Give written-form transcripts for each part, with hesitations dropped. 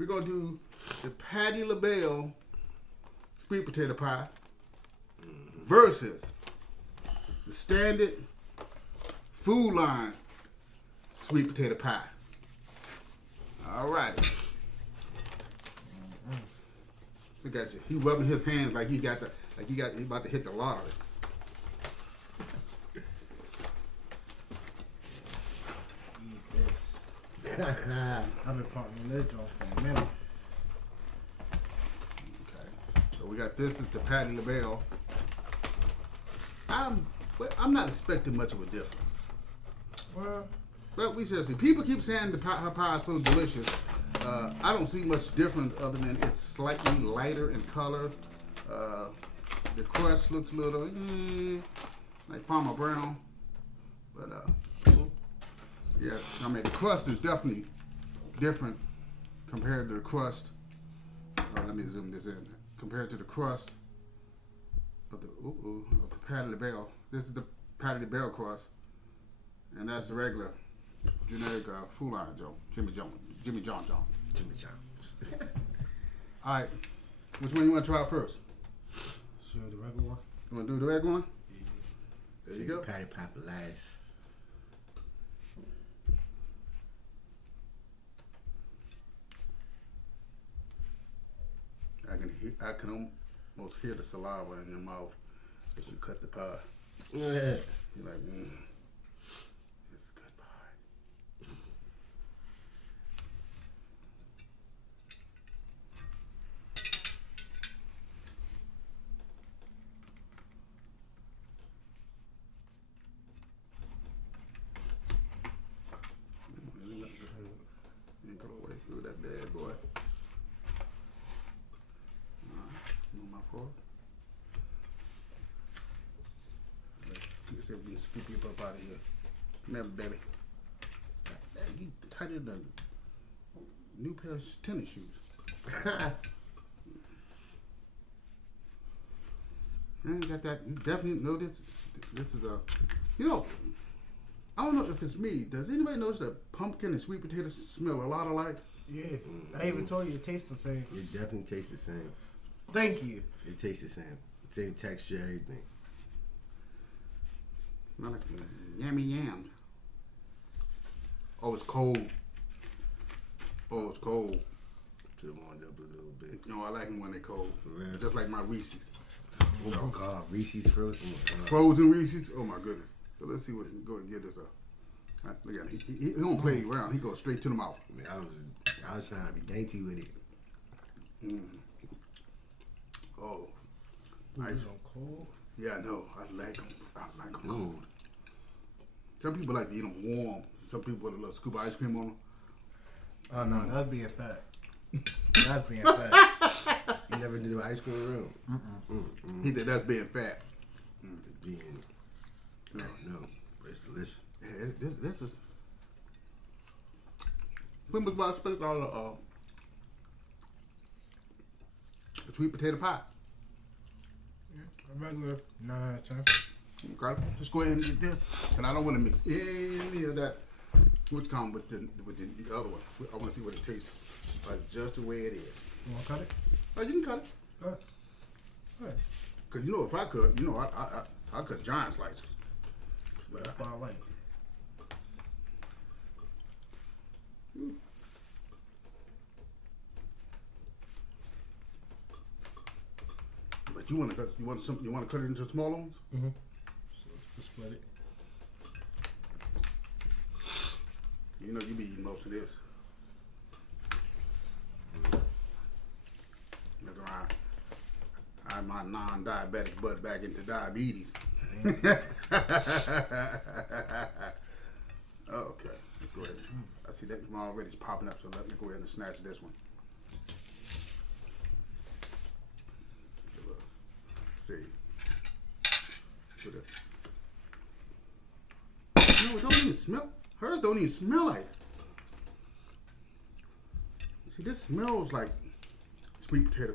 we're going to do the Patti LaBelle sweet potato pie versus the standard Food Line sweet potato pie. All right. Look at you. He rubbing his hands like he about to hit the lottery. Eat this. I've been parting this joint for a minute. Okay. So we got this is the Patti LaBelle. I'm not expecting much of a difference. Well, we shall see. People keep saying her pie is so delicious. I don't see much difference other than it's slightly lighter in color. The crust looks a little like Farmer Brown, but yeah, I mean the crust is definitely different compared to the crust. Let me zoom this in. Compared to the crust of the Patti LaBelle. This is the Patti LaBelle crust, and that's the regular generic Food Line Jimmy John. All right, which one you want to try first? Sure, the regular one. You want to do the regular one? Yeah. There you go. Patti Papa last. I can almost hear the saliva in your mouth as you cut the pie. Yeah. You're like, it's good pie. You go away through that bad boy. Move my fork. Let's see if we can scoop you up out of here. Come here, baby. You tighter than a new pair of tennis shoes. I ain't got that. You definitely know this. This is a, I don't know if it's me. Does anybody notice that pumpkin and sweet potatoes smell a lot alike? Yeah. I even told you it tastes the same. It definitely tastes the same. Thank you. It tastes the same. Same texture, everything. Smell like some yummy yams. Oh, it's cold. Oh, it's cold. To warm up a little bit. No, I like them when they're cold. Yeah. Just like my Reese's. Oh my God, Reese's frozen. Oh my God. Frozen Reese's? Oh my goodness. So let's see what he can go and get this up. Look at him. He don't play around. He goes straight to the mouth. I mean, I was trying to be dainty with it. Oh, nice. Cold. Yeah, I know. I like them. Cold. Some people like to eat them warm. Some people put a little scoop of ice cream on them. Oh no, that's being fat. That's being fat. You never did an ice cream room? He said that's being fat. Being, no, but it's delicious. Yeah, this is. When was I expect all the sweet potato pie? Yeah, a regular 9 out of 10. Okay, just go ahead and get this, and I don't want to mix any of that. Which come with the other one. I want to see what it tastes like, just the way it is. You want to cut it? Oh, you can cut it. Good. Cause if I cut, I cut giant slices. But That's what I like. But you want to cut? You want to cut it into smaller ones? Mm-hmm. So let's split it. You know you be eating most of this. That's why I had my non-diabetic butt back into diabetes. Okay, let's go ahead. I see that one already popping up, so let me go ahead and snatch this one. See. Let's put it. No, it don't even smell. Hers don't even smell like. See, this smells like sweet potato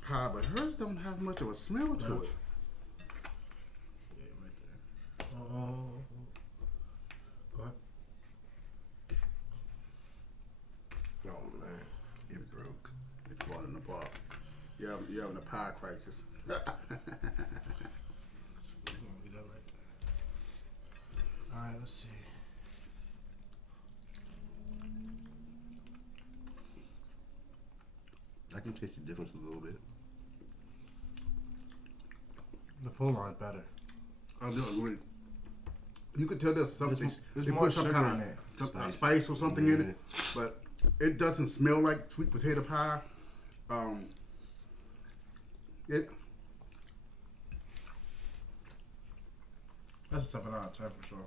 pie, but hers don't have much of a smell to it. Yeah, right there. Oh. Go ahead. Oh man, it pie crisis. We're gonna get that right. All right, let's see. I can taste the difference a little bit. The full line's better. I do agree. You could tell there's something. There's They more put some sugar kind in of it. spice or something in it, but it doesn't smell like sweet potato pie. It. That's a 7 out of 10 for sure.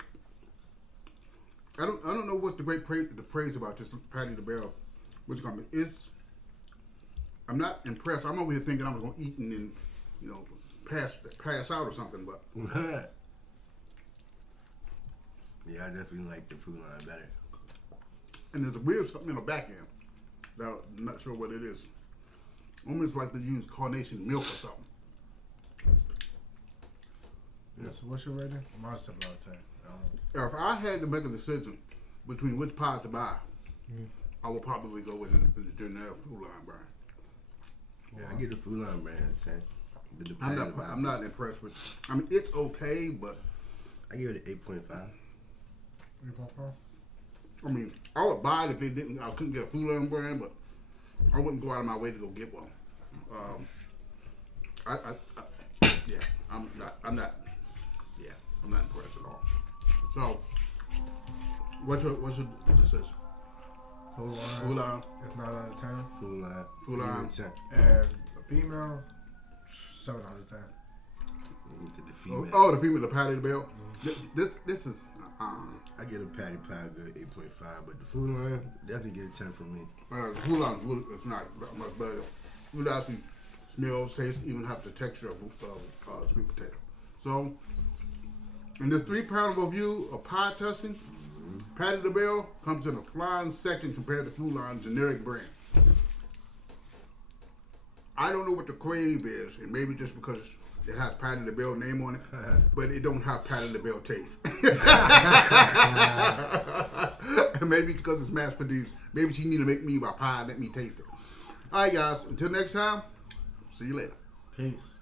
I don't know what the praise about just Patti LaBelle. Which is. I'm not impressed. I'm over here thinking I'm gonna eat and then, pass out or something. But Yeah, I definitely like the food line better. and there's a weird something in the back end. Now I'm not sure what it is. Almost like they use carnation milk or something. Yeah, so what's your rating? Mine's 7 out of 10. If I had to make a decision between which pie to buy, I would probably go with the generic food line brand. Yeah, I get the food line brand at 10. But the I'm not impressed with. I mean, it's okay, but I give it an 8.5. 3.5? I mean, I would buy it if they didn't. I couldn't get a food line brand, but I wouldn't go out of my way to go get one. Yeah, I'm not impressed at all. So, what's your decision? Full line. Food line, It's 9 out of 10. Food line. Food line. 10. And the female, 7 out of 10. To the female. the female, the Patti LaBelle. This is. I get a patty pie good 8.5, but the food line definitely get a 10 from me. The food line is not much better. Food actually smells, tastes, even have the texture of sweet potato. So, in this 3-pound review of pie testing, Patti LaBelle comes in a flying second compared to Food Line's generic brand. I don't know what the crave is, and maybe just because it has Patti LaBelle name on it, but it don't have Patti LaBelle taste. And maybe because it's mass produced, maybe she need to make me my pie and let me taste it. All right, guys. Until next time, see you later. Peace.